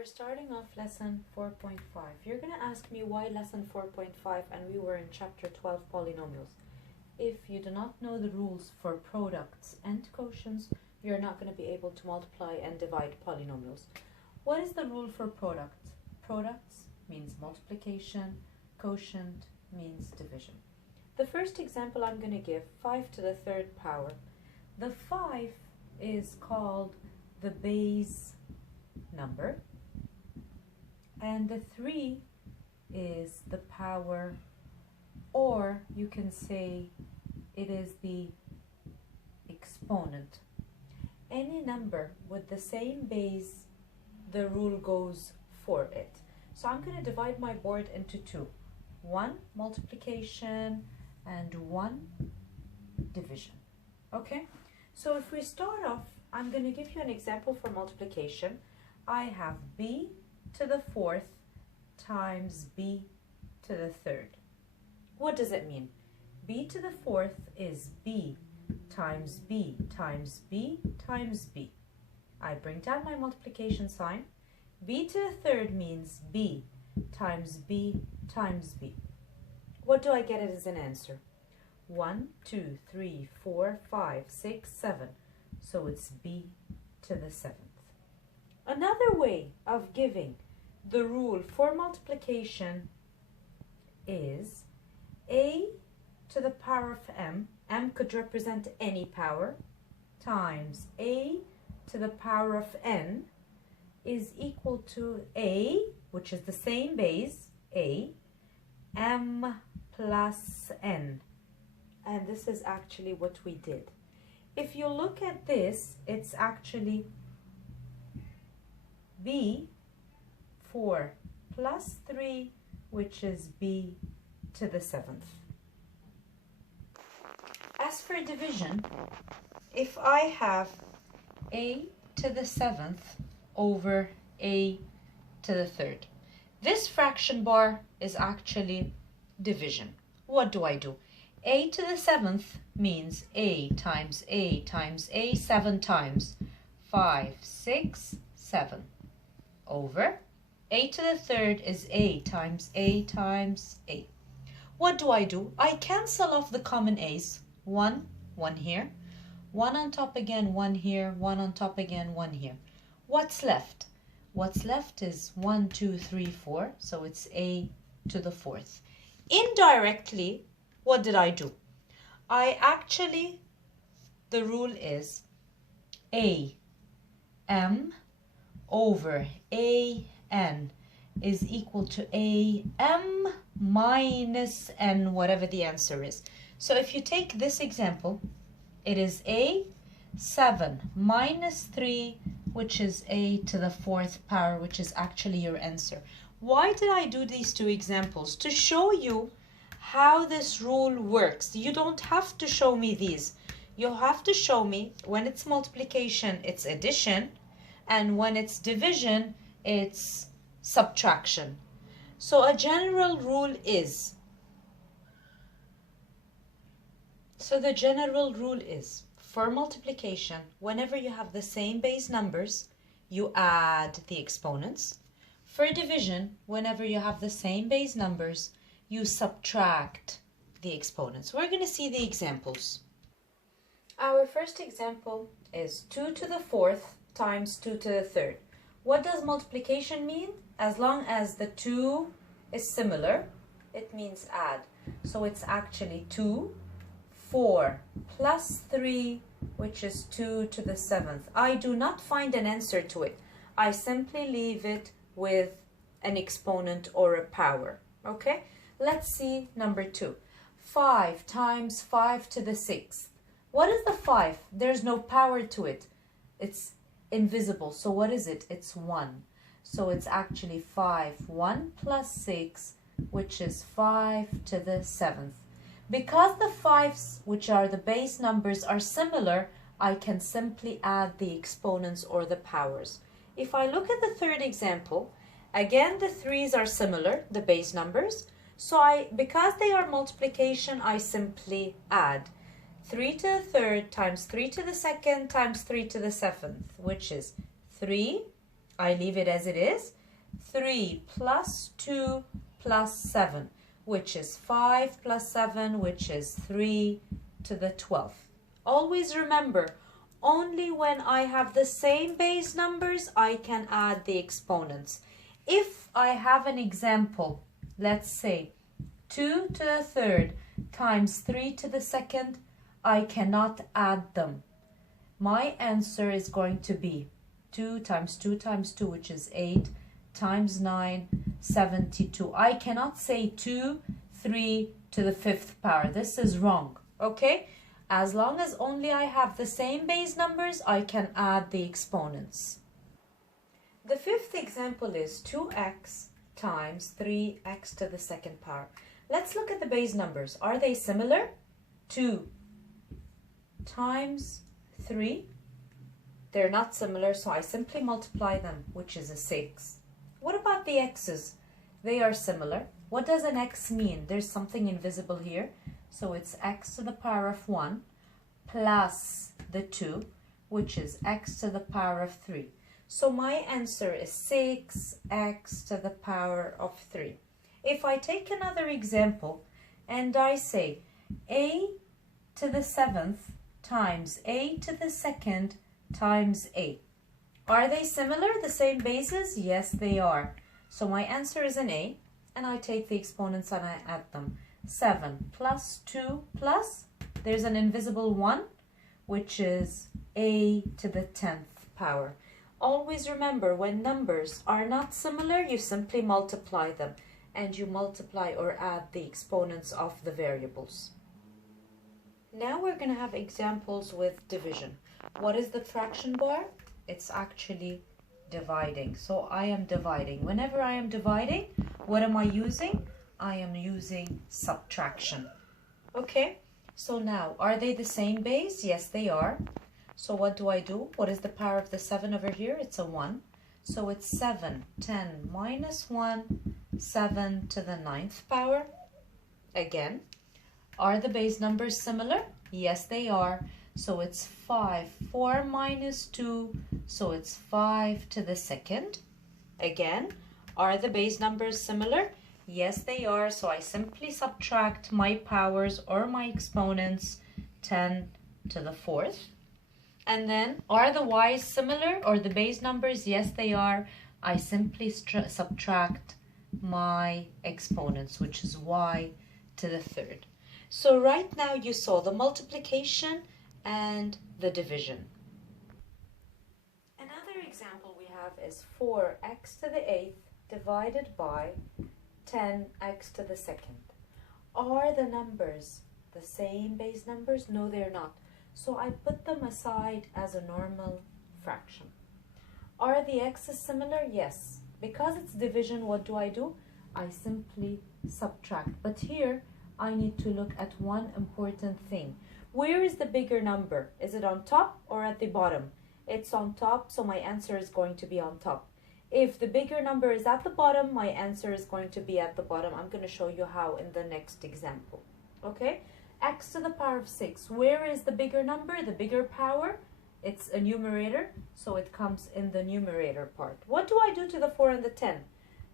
we're starting off lesson 4.5. You're going to ask me why lesson 4.5 and we were in chapter 12 polynomials. If you do not know the rules for products and quotients, you're not going to be able to multiply and divide polynomials. What is the rule for products? Products means multiplication, quotient means division. The first example I'm going to give, 5 to the third power. The 5 is called the base number, and the 3 is the power, or you can say it is the exponent. Any number with the same base, the rule goes for it. So I'm going to divide my board into two. One multiplication and one division. Okay, so if we start off, I'm going to give you an example for multiplication. I have b to the fourth times b to the third. What does it mean? B to the fourth is b times b times b times b. I bring down my multiplication sign. B to the third means b times b times b. What do I get as an answer? 1, 2, 3, 4, 5, 6, 7. So it's b to the seventh. Another way of giving the rule for multiplication is a to the power of m could represent any power, times a to the power of n is equal to a, which is the same base, a, m plus n. And this is actually what we did. If you look at this, it's actually b 4 plus 3, which is b to the seventh. As for division, if I have a to the seventh over a to the third, this fraction bar is actually division. What do? A to the seventh means a times a times a 7 times, 5, 6, 7, over a to the third is a times a times a. What do? I cancel off the common a's. 1 here, 1 on top again, 1 here, 1 on top again, 1 here. What's left? What's left is 1, 2, 3, 4, so it's a to the fourth. Indirectly, what did I do? The rule is a m over a n is equal to a m minus n, whatever the answer is. So if you take this example, it is a 7 minus 3, which is a to the fourth power, which is actually your answer. Why did I do these two examples? To show you how this rule works. You don't have to show me these. You'll have to show me when it's multiplication, it's addition, and when it's division, it's subtraction. So a general rule is, the general rule is, for multiplication, whenever you have the same base numbers, you add the exponents. For division, whenever you have the same base numbers, you subtract the exponents. We're going to see the examples. Our first example is 2 to the fourth times 2 to the third. What does multiplication mean? As long as the 2 is similar, it means add. So it's actually 2, 4 plus 3, which is 2 to the seventh. I do not find an answer to it. I simply leave it with an exponent or a power. Okay? Let's see number 2. 5 times 5 to the sixth. What is the 5? There's no power to it. It's invisible. So what is it? It's 1. So it's actually 5, 1 plus 6, which is 5 to the seventh. Because the 5's, which are the base numbers, are similar, I can simply add the exponents or the powers. If I look at the third example, again the 3's are similar, the base numbers. So because they are multiplication, I simply add 3 to the third times 3 to the second times 3 to the seventh, which is 3. I leave it as it is. 3 plus 2 plus 7, which is 5 plus 7, which is 3 to the 12th. Always remember, only when I have the same base numbers, I can add the exponents. If I have an example, let's say 2 to the third times 3 to the second, I cannot add them. My answer is going to be 2 times 2 times 2, which is 8, times 9, 72. I cannot say 2, 3 to the 5th power. This is wrong, okay? As long as only I have the same base numbers, I can add the exponents. The fifth example is 2x times 3x to the second power. Let's look at the base numbers. Are they similar? 2 times 3. They're not similar, so I simply multiply them, which is a 6. What about the x's? They are similar. What does an x mean? There's something invisible here. So it's x to the power of 1 plus the 2, which is x to the power of 3. So my answer is 6x to the power of 3. If I take another example and I say a to the 7th times a to the 2nd times a. Are they similar, the same bases? Yes, they are. So my answer is an a, and I take the exponents and I add them. 7 plus 2 plus, there's an invisible 1, which is a to the 10th power. Always remember, when numbers are not similar, you simply multiply them, and you multiply or add the exponents of the variables. Now we're going to have examples with division. What is the fraction bar? It's actually dividing. So I am dividing. Whenever I am dividing, what am I using? I am using subtraction. Okay, so now, are they the same base? Yes, they are. So what do I do? What is the power of the 7 over here? It's a 1. So it's 7, 10 minus 1, 7 to the 9th power. Again, are the base numbers similar? Yes, they are. So it's 5, 4 minus 2, so it's 5 to the 2nd. Again, are the base numbers similar? Yes, they are. So I simply subtract my powers or my exponents, 10 to the 4th. And then, are the y's similar or the base numbers? Yes, they are. I simply subtract my exponents, which is y to the 3rd. So right now you saw the multiplication and the division. Another example we have is 4x to the 8th divided by 10x to the 2nd. Are the numbers the same base numbers? No, they're not. So I put them aside as a normal fraction. Are the x's similar? Yes. Because it's division, what do? I simply subtract. But here, I need to look at one important thing. Where is the bigger number? Is it on top or at the bottom? It's on top, so my answer is going to be on top. If the bigger number is at the bottom, my answer is going to be at the bottom. I'm going to show you how in the next example. Okay? X to the power of 6. Where is the bigger number, the bigger power? It's a numerator, so it comes in the numerator part. What do I do to the 4 and the 10?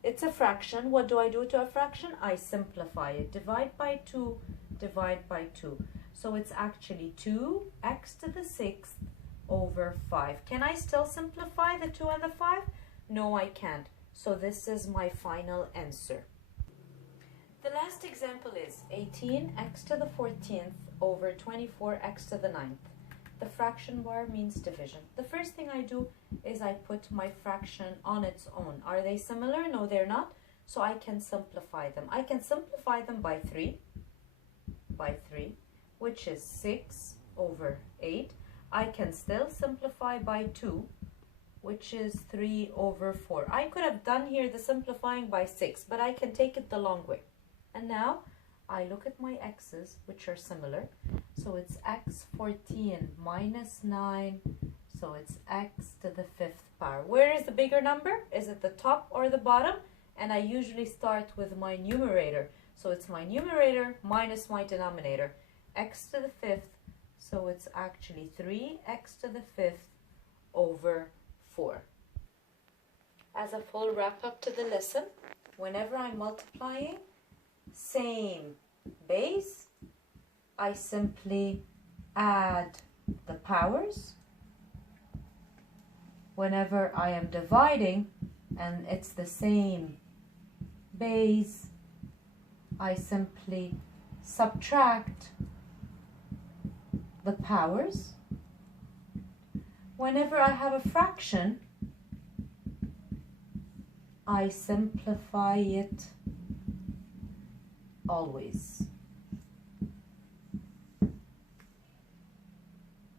It's a fraction. What do I do to a fraction? I simplify it. Divide by 2, divide by 2. So it's actually 2x to the 6th over 5. Can I still simplify the 2 and the 5? No, I can't. So this is my final answer. The last example is 18x to the 14th over 24x to the 9th. The fraction bar means division. The first thing I do is I put my fraction on its own. Are they similar? No, they're not. So I can simplify them. I can simplify them by 3, which is 6 over 8. I can still simplify by 2, which is 3 over 4. I could have done here the simplifying by 6, but I can take it the long way. And now I look at my x's, which are similar. So it's x 14 minus 9, so it's x to the 5th power. Where is the bigger number? Is it the top or the bottom? And I usually start with my numerator. So it's my numerator minus my denominator, x to the 5th. So it's actually 3x to the 5th over 4. as a full wrap-up to the lesson, whenever I'm multiplying same base, I simply add the powers. Whenever I am dividing and it's the same base, I simply subtract the powers. Whenever I have a fraction, I simplify it always.